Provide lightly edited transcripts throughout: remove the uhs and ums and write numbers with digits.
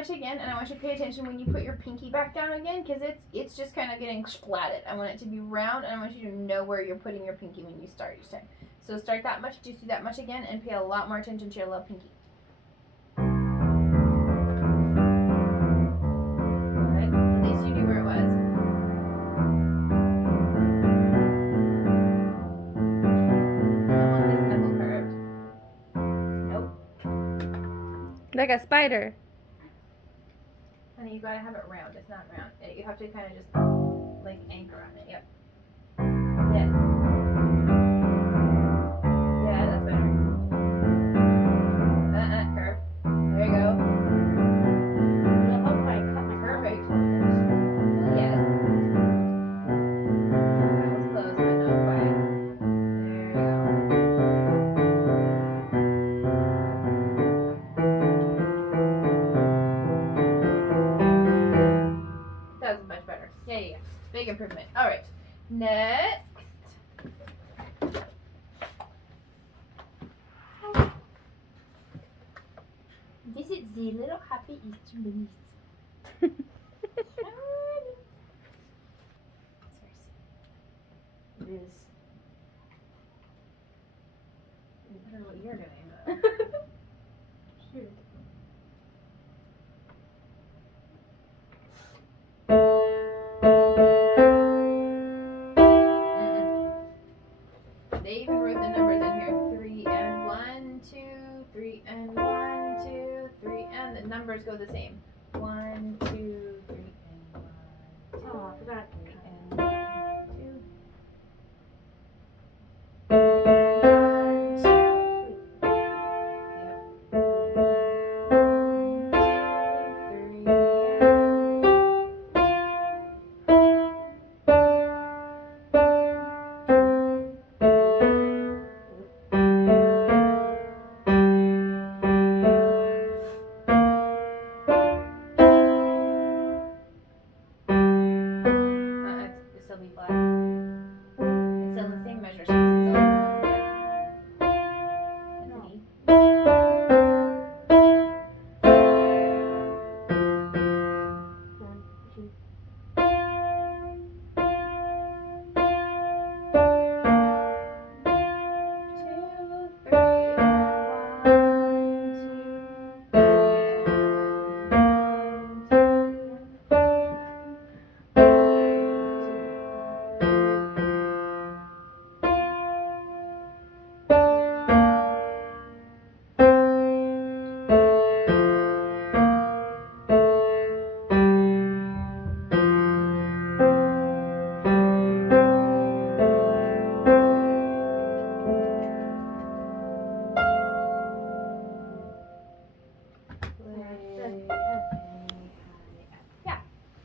much again, and I want you to pay attention when you put your pinky back down again, because it's just kind of getting splatted. I want it to be round, and I want you to know where you're putting your pinky when you start each time. So start that much, just do that much again, and pay a lot more attention to your left pinky. Alright, at least you knew where it was. I want this knuckle curved. Nope. Like a spider. Honey, you gotta have it round. It's not round. You have to kind of just like anchor on it. Yep. Yes. Yeah, that's better. Curve. There you go. Perfect. Yes. That was close, but not quite. There you go. That was much better. Yeah. Big improvement. All right. Next. Visit the little happy Easter bunnies. It is. I don't know what you're doing, but. Shoot. They even wrote the numbers in here. 3 and 1, 2, 3 and 1, 2, 3, and the numbers go the same. 1, 2, 3 and 1, 2. Oh, I forgot. 3 and 1, 2. 2.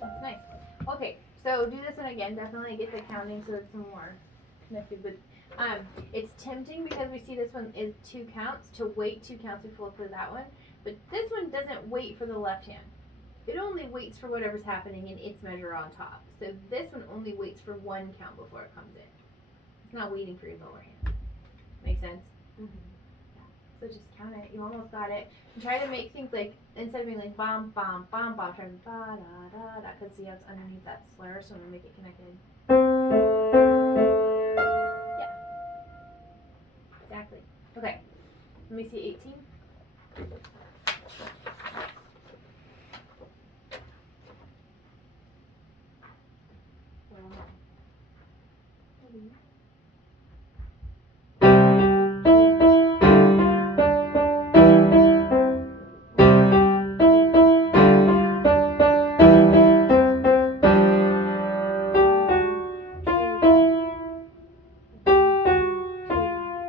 That's nice. Okay, so do this one again. Definitely get the counting so it's more connected. But it's tempting because we see this one is 2 counts to wait 2 counts before we play that one. But this one doesn't wait for the left hand. It only waits for whatever's happening in its measure on top. So this one only waits for 1 count before it comes in. It's not waiting for your lower hand. Make sense? Mm-hmm. So just count it. You almost got it. And try to make things like, instead of being like bom, bom, bom, bom, try to ba, da, da, da, because see how it's underneath that slur, so I'm going to make it connected. Yeah. Exactly. Okay. Let me see 18.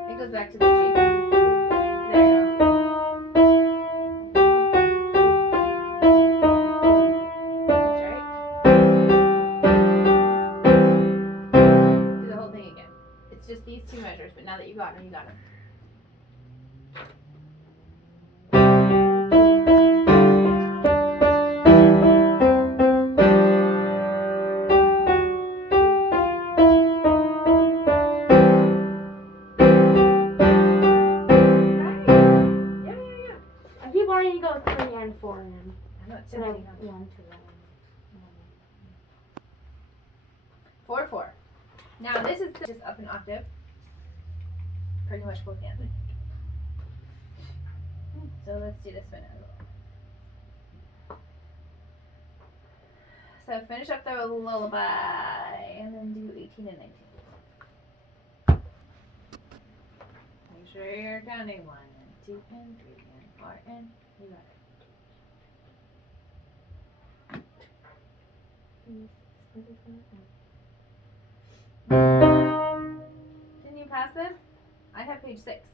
It goes back to the G. There you go. That's right. Do the whole thing again. It's just these 2 measures, but now that you got them, you got them. I keep wanting to go 3 and 4 in them. I know 4, 4. Now this is just up an octave. Pretty much both hands. So let's do this one as well. So finish up the lullaby and then do 18 and 19. Make sure you're counting 1 and 2 and 3 and 4 and you got it. Didn't you pass this? I have page 6.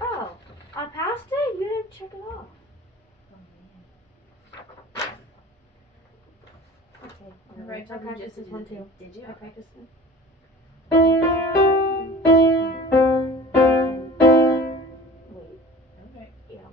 Oh, I passed it? You didn't check it off. Okay. Right, I practiced this one too. Did you? I practiced it. Wait. Okay. Yeah.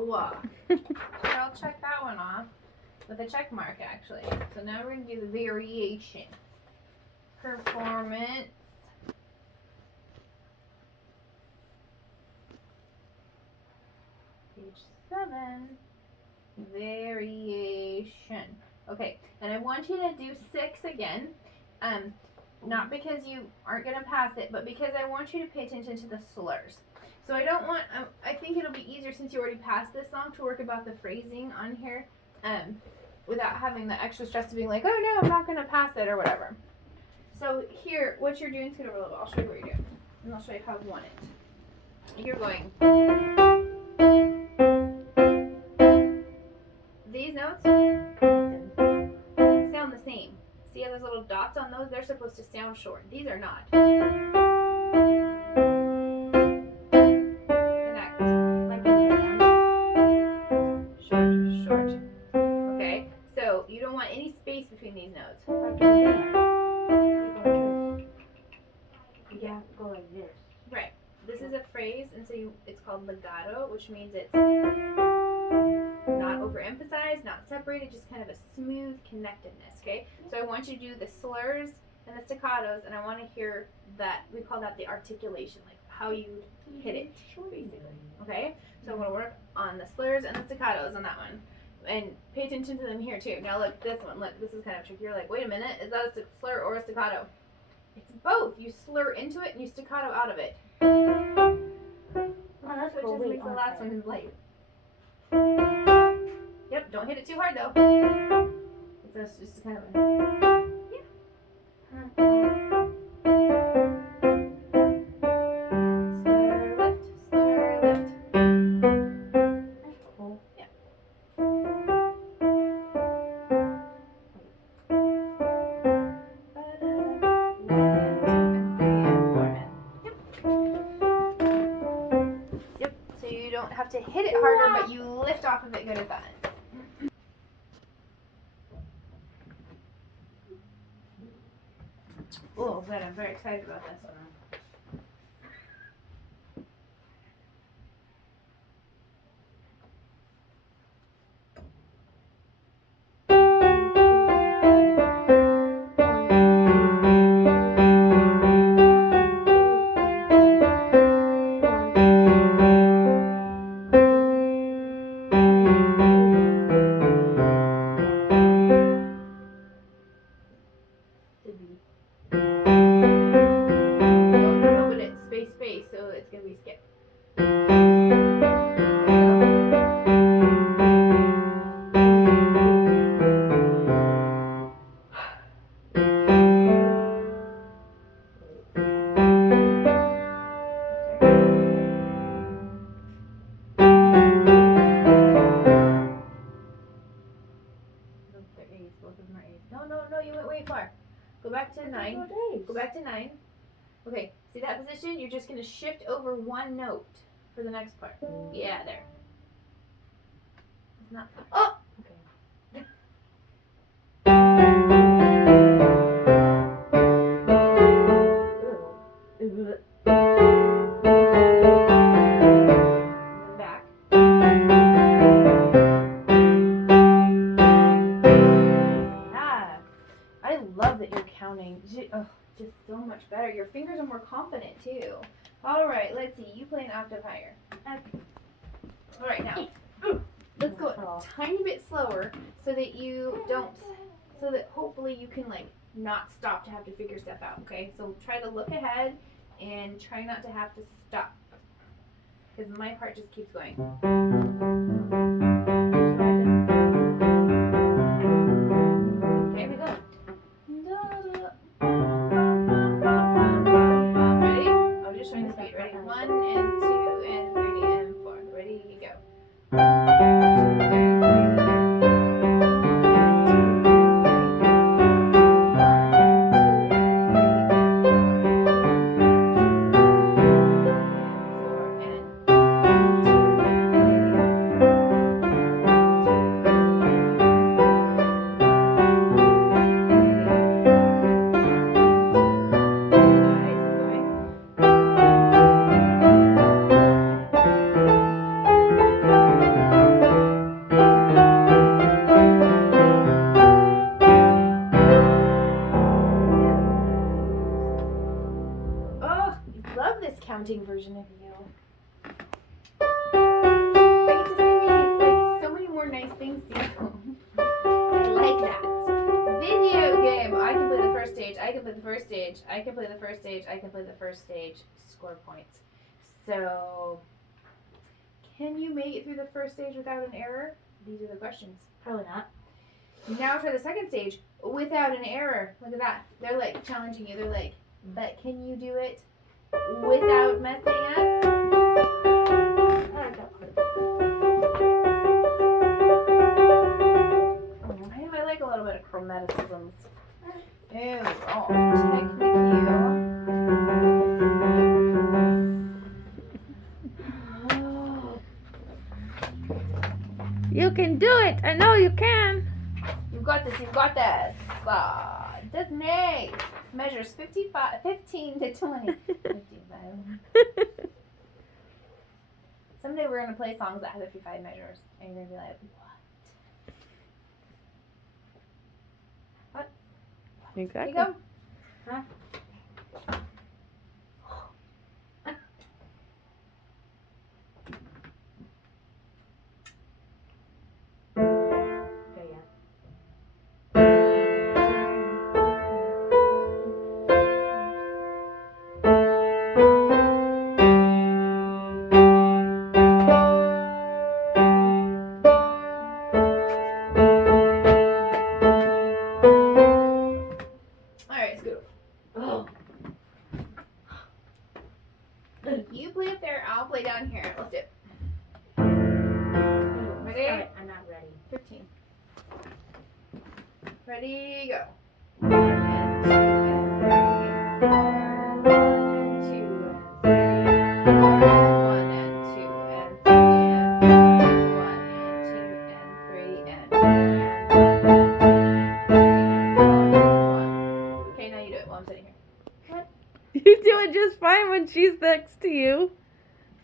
Wow! Here, I'll check that one off with a check mark actually. So now we're going to do the variation. Performance. Page 7. Variation. Okay, and I want you to do 6 again. Not because you aren't going to pass it, but because I want you to pay attention to the slurs. So I don't want, I think it'll be easier since you already passed this song to work about the phrasing on here without having the extra stress of being like, oh no, I'm not going to pass it or whatever. So here, what you're doing, scoot over a little bit. I'll show you what you're doing. And I'll show you how I want it. You're going. These notes sound the same. See how there's little dots on those? They're supposed to sound short. These are not. Connect. Like a band. Short, short. Okay? So you don't want any space between these notes. Like a band. You don't go like this. Right. This is a phrase, and so it's called legato, which means it's not overemphasized, not separated, just kind of a smooth connectedness, okay? So I want you to do the slurs and the staccatos, and I want to hear that, we call that the articulation, like how you hit it, basically, okay? So I'm going to work on the slurs and the staccatos on that one. And pay attention to them here, too. Now look, this one, look, this is kind of tricky. You're like, wait a minute, is that a slur or a staccato? It's both. You slur into it and you staccato out of it. Oh, that's Which cool. is Wait, makes the okay. last one light. Yep, don't hit it too hard though. It's just kind of a slur lift, slur lift. That's cool. Yep. So you don't have to hit it harder, but you lift off of it good at that end. Oh, good. I'm very excited about this one. Go back to 9. 4 days. Go back to 9. Okay, see that position? You're just going to shift over one note for the next part. Yeah, there. It's not. Oh! Okay. Ew. And then back. Ah, I love that you're counting. Oh, just so much better. Your fingers are more confident too. All right, let's see. You play an octave higher. Okay. All right, now let's go a tiny bit slower so that you don't, so that hopefully you can like not stop to have to figure stuff out. Okay, so try to look ahead and try not to have to stop because my part just keeps going. Okay, we go. Ready? I was just showing the speed. Ready? 1 and 2 and 3 and 4. Ready? Go. Oh, I love this counting version of you. I get to see like so many more nice things to you. I like that. Video game. I can play the first stage. I can play the first stage. I can play the first stage. I can play the first stage. Score points. So, can you make it through the first stage without an error? These are the questions. Probably not. Now try the second stage without an error. Look at that. They're like challenging you. They're like, but can you do it without messing up? I got part. I like a little bit of chromaticisms. Ew, oh, technique. You can do it. I know you can. You've got this. You've got this. Disney measures 15 to 20. 55. Someday we're gonna play songs that have 55 measures, and you're gonna be like, what? Exactly. Here you go. Huh? Okay, yeah. All right, let's go. Oh. You play up there. I'll play down here. Let's do it. Ready? Start. I'm not ready. 15. Ready, go. 1 and 2 and 3 and 4 and 1 and 2 and 3 and 4 and 1 and 2 and 3 and 4 and 1 and 2 and 3 and 4 and 1 and 2 and 3 and 4 and 1. Okay, now you do it while I'm sitting here. You do it just fine when she's next to you.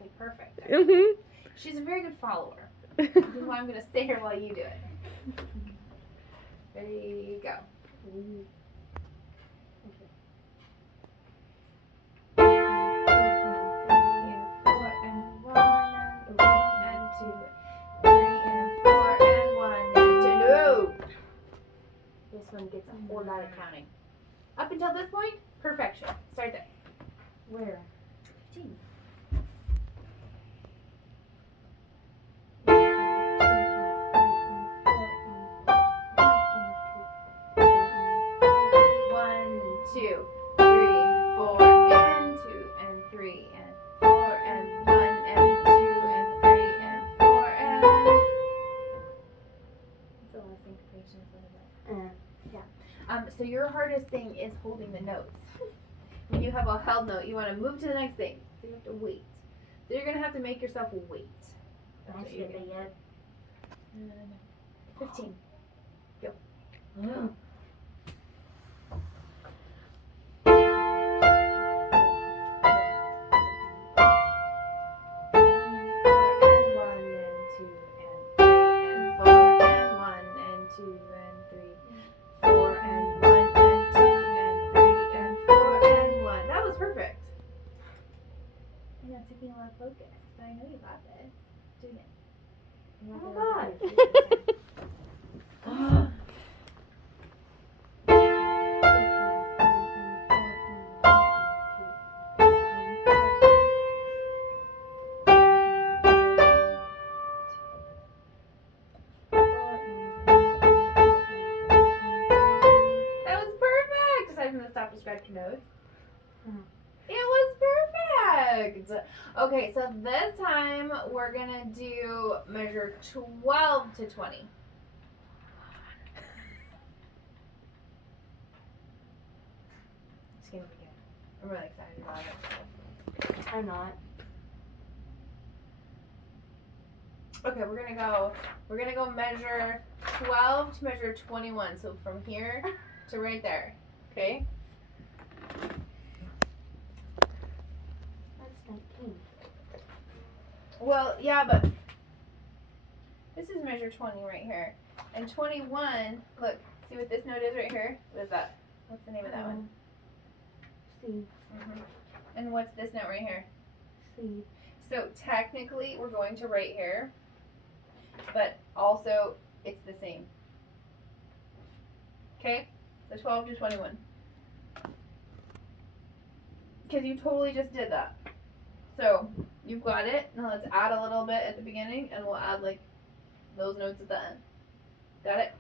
Okay, perfect. Mhm. She's a very good follower. This is why I'm going to stay here while you do it. Ready, go. This one gets a whole lot of counting. Up until this point, perfection. Start there. Where? 15. One, two, three, four, and 2 and 3 and 4 and 1 and 2 and 3 and 4 and. That's a lot of syncopation for that. Yeah. So your hardest thing is holding the notes. When you have a held note, you want to move to the next thing. So you have to wait. So you're gonna have to make yourself wait. That's I what you're skip it yet. gonna- 15. Go. That was perfect. I know it took me a lot of focus, but I know you got this. Doing it. Oh God. That was perfect! Aside from the stop description note. Hmm. It was perfect! Okay, so this time we're gonna do measure 12 to 20. It's gonna be good. I'm really excited about it. I'm not. Okay, we're gonna go measure 12 to measure 21. So from here to right there. Okay? That's 19. Well, yeah, but this is measure 20 right here. And 21, look, see what this note is right here? What is that? What's the name of that one? C. And what's this note right here? C. So technically, we're going to right here, but also it's the same. Okay? So 12 to 21. Because you totally just did that. So you've got it. Now let's add a little bit at the beginning, and we'll add like those notes at the end. Got it?